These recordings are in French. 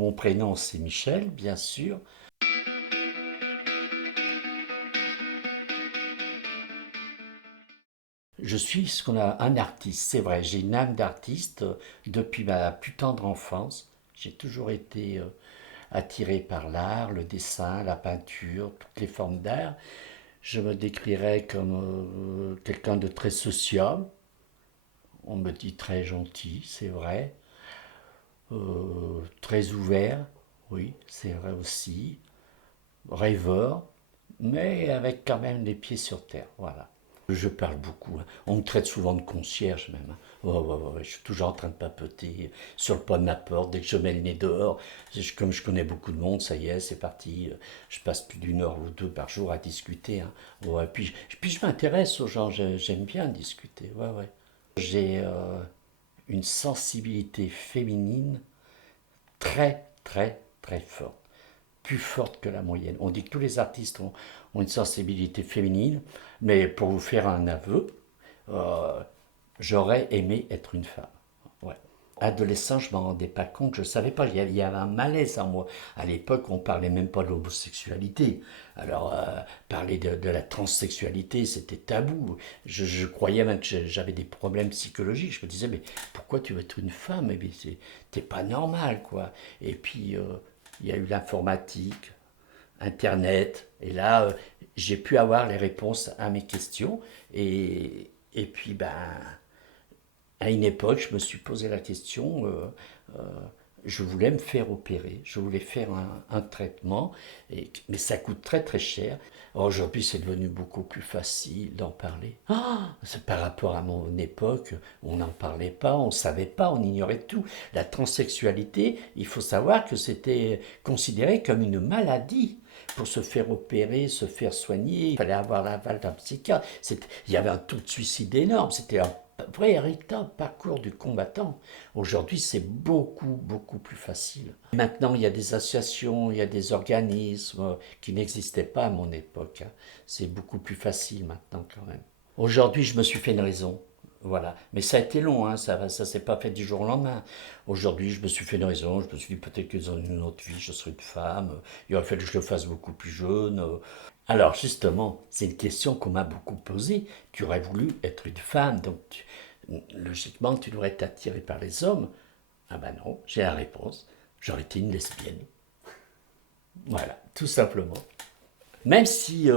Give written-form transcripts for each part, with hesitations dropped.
mon prénom c'est Michel, bien sûr. Je suis ce qu'on a un artiste, c'est vrai, j'ai une âme d'artiste depuis ma plus tendre enfance. J'ai toujours été attiré par l'art, le dessin, la peinture, toutes les formes d'art. Je me décrirais comme quelqu'un de très sociable. On me dit très gentil, c'est vrai. Très ouvert, oui, c'est vrai aussi. Rêveur, mais avec quand même les pieds sur terre, voilà. Je parle beaucoup, hein. On me traite souvent de concierge même, hein. Ouais, ouais, ouais, ouais. Je suis toujours en train de papoter sur le pas de ma porte. Dès que je mets le nez dehors, comme je connais beaucoup de monde, ça y est, c'est parti. Je passe plus d'une heure ou deux par jour à discuter, hein. Ouais, puis je m'intéresse aux gens, j'aime bien discuter. Ouais, ouais. J'ai une sensibilité féminine très, très, très forte, plus forte que la moyenne. On dit que tous les artistes ont une sensibilité féminine, mais pour vous faire un aveu, euh, j'aurais aimé être une femme. Ouais. Adolescent, je ne m'en rendais pas compte, je ne savais pas, il y avait un malaise en moi. À l'époque, on ne parlait même pas de l'homosexualité. Alors, parler de la transsexualité, c'était tabou. Je croyais même que j'avais des problèmes psychologiques. Je me disais, mais pourquoi tu veux être une femme? Mais t'es pas normal, quoi. Et puis, il y a eu l'informatique, Internet, et là, j'ai pu avoir les réponses à mes questions. Et puis, ben, à une époque, je me suis posé la question, euh, je voulais me faire opérer, je voulais faire un traitement, mais ça coûte très très cher. Aujourd'hui, c'est devenu beaucoup plus facile d'en parler. C'est par rapport à mon époque, on n'en parlait pas, on ne savait pas, on ignorait tout. La transsexualité, il faut savoir que c'était considéré comme une maladie. Pour se faire opérer, se faire soigner, il fallait avoir l'aval d'un psychiatre. Il y avait un taux de suicide énorme, c'était un véritable parcours du combattant. Aujourd'hui, c'est beaucoup, beaucoup plus facile. Maintenant, il y a des associations, il y a des organismes qui n'existaient pas à mon époque, hein. C'est beaucoup plus facile maintenant quand même. Aujourd'hui, je me suis fait une raison. Voilà. Mais ça a été long, hein. Ça s'est pas fait du jour au lendemain. Aujourd'hui, je me suis fait une raison. Je me suis dit peut-être que dans une autre vie, je serai une femme. Il aurait fallu que je le fasse beaucoup plus jeune. Alors, justement, c'est une question qu'on m'a beaucoup posée. Tu aurais voulu être une femme, donc logiquement, tu devrais être attiré par les hommes. Ah ben non, j'ai la réponse. J'aurais été une lesbienne. Voilà, tout simplement. Même si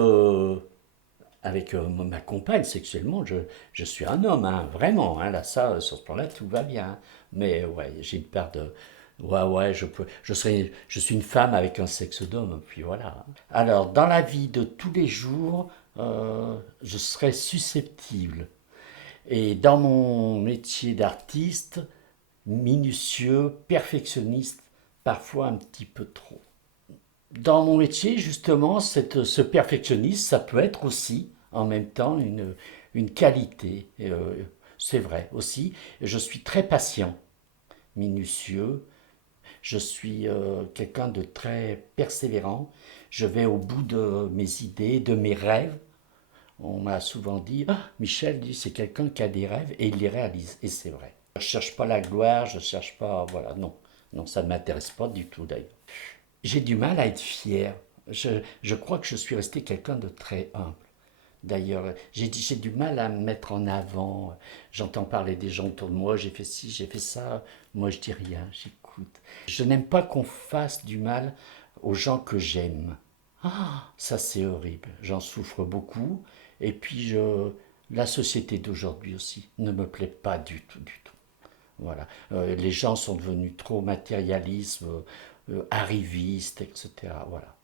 avec ma compagne sexuellement, je suis un homme, hein, vraiment. Hein, là, ça, sur ce plan-là, tout va bien. Mais ouais, j'ai une part de. Ouais, ouais, je suis une femme avec un sexe d'homme, puis voilà. Alors, dans la vie de tous les jours, je serais susceptible. Et dans mon métier d'artiste, minutieux, perfectionniste, parfois un petit peu trop. Dans mon métier, justement, ce perfectionnisme, ça peut être aussi en même temps une qualité. C'est vrai aussi. Je suis très patient, minutieux. Je suis quelqu'un de très persévérant. Je vais au bout de mes idées, de mes rêves. On m'a souvent dit, ah, Michel dit, c'est quelqu'un qui a des rêves et il les réalise. Et c'est vrai. Je ne cherche pas la gloire, je ne cherche pas, voilà, non. Non, ça ne m'intéresse pas du tout d'ailleurs. J'ai du mal à être fier. Je crois que je suis resté quelqu'un de très humble. D'ailleurs, j'ai du mal à me mettre en avant. J'entends parler des gens autour de moi, j'ai fait ci, j'ai fait ça. Moi, je dis rien, j'écoute. Je n'aime pas qu'on fasse du mal aux gens que j'aime. Ah, ça c'est horrible. J'en souffre beaucoup. Et puis, la société d'aujourd'hui aussi ne me plaît pas du tout, du tout. Voilà. Les gens sont devenus trop matérialistes, arrivistes, etc. Voilà.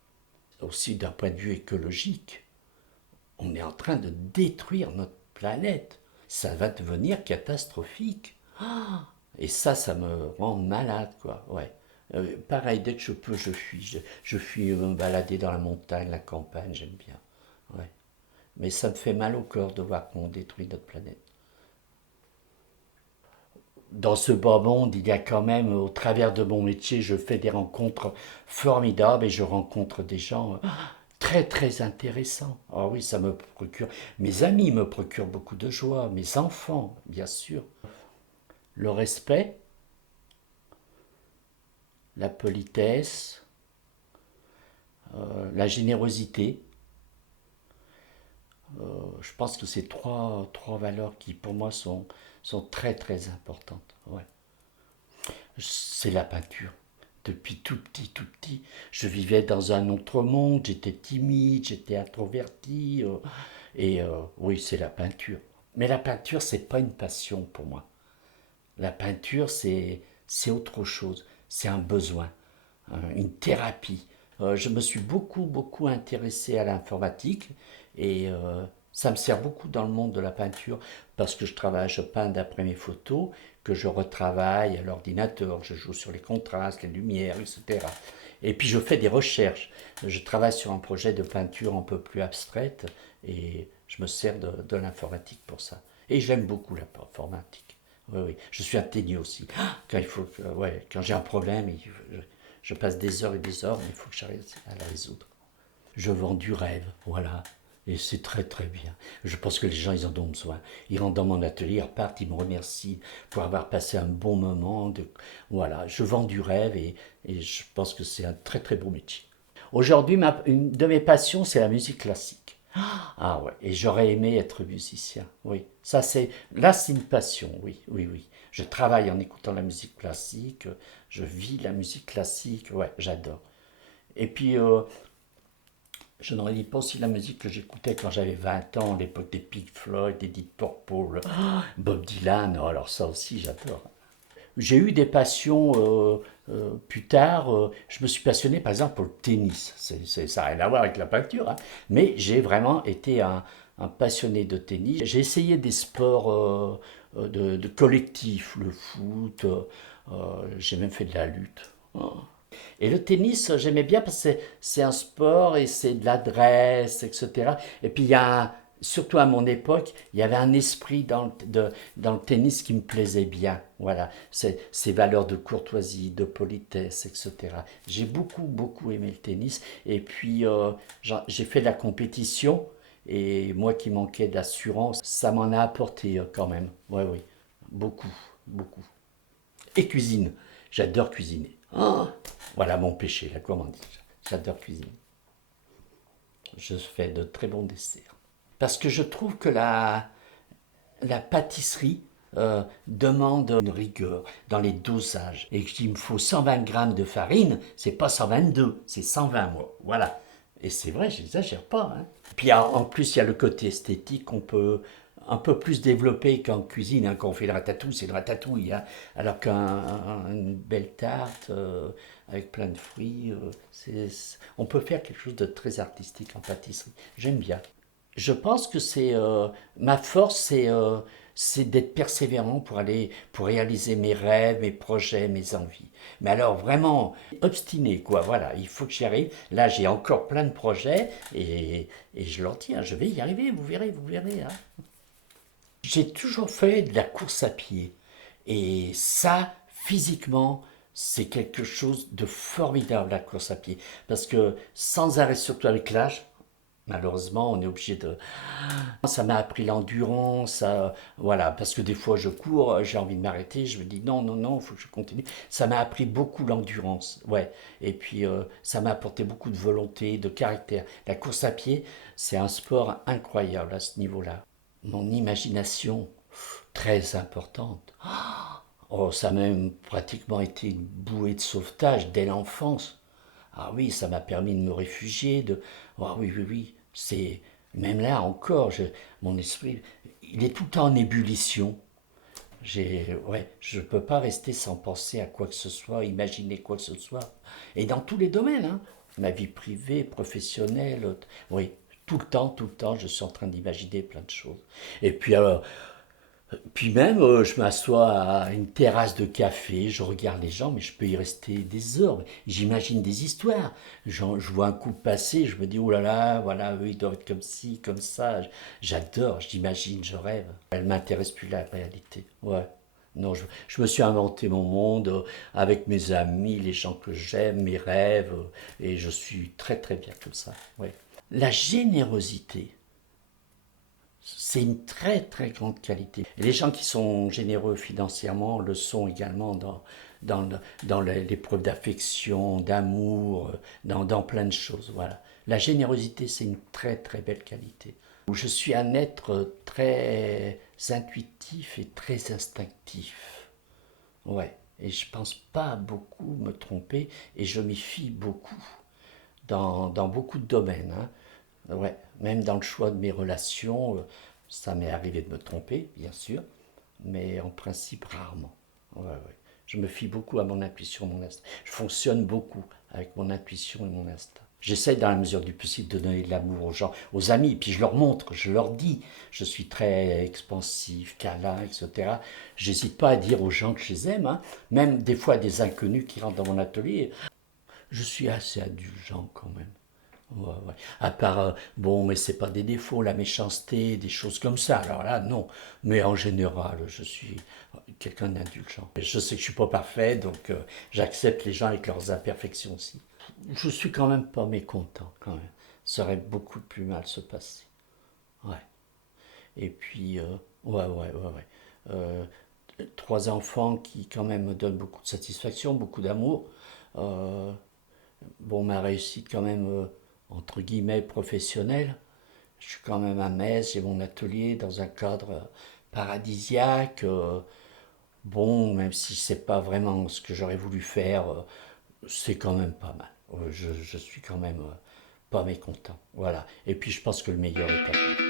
Aussi d'un point de vue écologique, on est en train de détruire notre planète. Ça va devenir catastrophique. Et ça me rend malade, quoi. Ouais. Pareil, dès que je peux, je fuis. Je fuis me balader dans la montagne, la campagne, j'aime bien. Ouais. Mais ça me fait mal au cœur de voir qu'on détruit notre planète. Dans ce bas monde, il y a quand même, au travers de mon métier, je fais des rencontres formidables et je rencontre des gens très très intéressants. Ah oui, ça me procure, mes amis me procurent beaucoup de joie, mes enfants, bien sûr. Le respect, la politesse, la générosité. Je pense que c'est trois valeurs qui pour moi sont très très importantes. Ouais. C'est la peinture. Depuis tout petit, je vivais dans un autre monde, j'étais timide, j'étais introverti, et oui, c'est la peinture. Mais la peinture, c'est pas une passion pour moi. La peinture, c'est autre chose, c'est un besoin, une thérapie. Je me suis beaucoup intéressé à l'informatique et ça me sert beaucoup dans le monde de la peinture parce que je peins d'après mes photos, que je retravaille à l'ordinateur, je joue sur les contrastes, les lumières, etc. Et puis je fais des recherches. Je travaille sur un projet de peinture un peu plus abstraite et je me sers de l'informatique pour ça. Et j'aime beaucoup l'informatique. Oui, oui. Je suis un teigneux aussi. Quand il faut ouais, quand j'ai un problème, je passe des heures et des heures, mais il faut que j'arrive à la résoudre. Je vends du rêve, voilà. Et c'est très très bien. Je pense que les gens, ils en ont besoin. Ils rentrent dans mon atelier, ils repartent, ils me remercient pour avoir passé un bon moment. Voilà, je vends du rêve et je pense que c'est un très très beau métier. Aujourd'hui, une de mes passions, c'est la musique classique. Ah ouais, et j'aurais aimé être musicien, oui. Là c'est une passion, oui, oui, oui. Je travaille en écoutant la musique classique, je vis la musique classique, ouais, j'adore. Et puis, je ne relis pas aussi la musique que j'écoutais quand j'avais 20 ans, à l'époque des Pink Floyd, des Deep Purple, Bob Dylan, oh, alors ça aussi j'adore. J'ai eu des passions plus tard. Je me suis passionné par exemple pour le tennis. Ça n'a rien à voir avec la peinture, hein. Mais j'ai vraiment été un passionné de tennis. J'ai essayé des sports de collectif, le foot, j'ai même fait de la lutte. Oh. Et le tennis, j'aimais bien parce que c'est un sport et c'est de l'adresse, etc. Et puis surtout à mon époque, il y avait un esprit dans le tennis qui me plaisait bien. Voilà, ces valeurs de courtoisie, de politesse, etc. J'ai beaucoup aimé le tennis. Et puis, j'ai fait de la compétition. Et moi qui manquais d'assurance, ça m'en a apporté quand même. Oui, oui, beaucoup. Et cuisine. J'adore cuisiner. Ah, voilà mon péché, la gourmandise. J'adore cuisiner. Je fais de très bons desserts. Parce que je trouve que la pâtisserie demande une rigueur dans les dosages. Et qu'il me faut 120 grammes de farine, c'est pas 122, c'est 120 moi. Voilà. Et c'est vrai, j'exagère pas, hein. Puis en plus, il y a le côté esthétique qu'on peut un peu plus développé qu'en cuisine, hein. Quand on fait le ratatouille, c'est le ratatouille, hein. Alors qu'une belle tarte avec plein de fruits, on peut faire quelque chose de très artistique en pâtisserie. J'aime bien. Je pense que ma force, c'est d'être persévérant pour réaliser mes rêves, mes projets, mes envies. Mais alors vraiment obstiné, quoi. Voilà, il faut que j'y arrive. Là, j'ai encore plein de projets et je leur tiens. Je vais y arriver, vous verrez, hein. J'ai toujours fait de la course à pied. Et ça, physiquement, c'est quelque chose de formidable, la course à pied. Parce que sans arrêt, surtout avec l'âge, malheureusement, on est obligé de... Ça m'a appris l'endurance, voilà, parce que des fois je cours, j'ai envie de m'arrêter, je me dis non, il faut que je continue. Ça m'a appris beaucoup l'endurance, ouais. Et puis ça m'a apporté beaucoup de volonté, de caractère. La course à pied, c'est un sport incroyable à ce niveau-là. Mon imagination, très importante. Oh, ça a même pratiquement été une bouée de sauvetage dès l'enfance. Ah oui, ça m'a permis de me réfugier, de... Ah oui, oui, oui, c'est... Même là encore, mon esprit, il est tout le temps en ébullition. Ouais, je ne peux pas rester sans penser à quoi que ce soit, imaginer quoi que ce soit. Et dans tous les domaines, hein. Ma vie privée, professionnelle, oui, tout le temps, je suis en train d'imaginer plein de choses. Et puis même, je m'assois à une terrasse de café, je regarde les gens, mais je peux y rester des heures. J'imagine des histoires. Je vois un couple passer, je me dis, oh là là, voilà, eux, ils doivent être comme ci, comme ça. J'adore, j'imagine, je rêve. Elle m'intéresse plus la réalité. Ouais. Non, je me suis inventé mon monde avec mes amis, les gens que j'aime, mes rêves, et je suis très très bien comme ça. Ouais. La générosité, c'est une très très grande qualité. Et les gens qui sont généreux financièrement le sont également dans l'épreuve d'affection, d'amour, dans plein de choses. Voilà. La générosité, c'est une très très belle qualité. Je suis un être très intuitif et très instinctif. Ouais. Et je pense pas beaucoup me tromper et je m'y fie beaucoup dans beaucoup de domaines, hein. Ouais. Même dans le choix de mes relations, ça m'est arrivé de me tromper, bien sûr, mais en principe rarement. Ouais, ouais. Je me fie beaucoup à mon intuition, mon instinct. Je fonctionne beaucoup avec mon intuition et mon instinct. J'essaie dans la mesure du possible de donner de l'amour aux gens, aux amis, puis je leur montre, je leur dis, je suis très expansif, câlin, etc. J'hésite pas à dire aux gens que je les aime, hein. Même des fois des inconnus qui rentrent dans mon atelier. Je suis assez indulgent quand même. Ouais, ouais. À part, bon, mais c'est pas des défauts, la méchanceté, des choses comme ça. Alors là, non. Mais en général, je suis quelqu'un d'indulgent. Je sais que je suis pas parfait, donc j'accepte les gens avec leurs imperfections aussi. Je suis quand même pas mécontent, quand même. Ça aurait beaucoup plus mal se passer. Ouais. Et puis, ouais, ouais, ouais, ouais. Euh, Trois enfants qui, quand même, me donnent beaucoup de satisfaction, beaucoup d'amour. Euh, bon, ma réussite, quand même, entre guillemets, professionnelle. Je suis quand même à Metz, j'ai mon atelier dans un cadre paradisiaque. Bon, même si c'est pas vraiment ce que j'aurais voulu faire, c'est quand même pas mal. Je suis quand même pas mécontent. Voilà. Et puis je pense que le meilleur est à venir.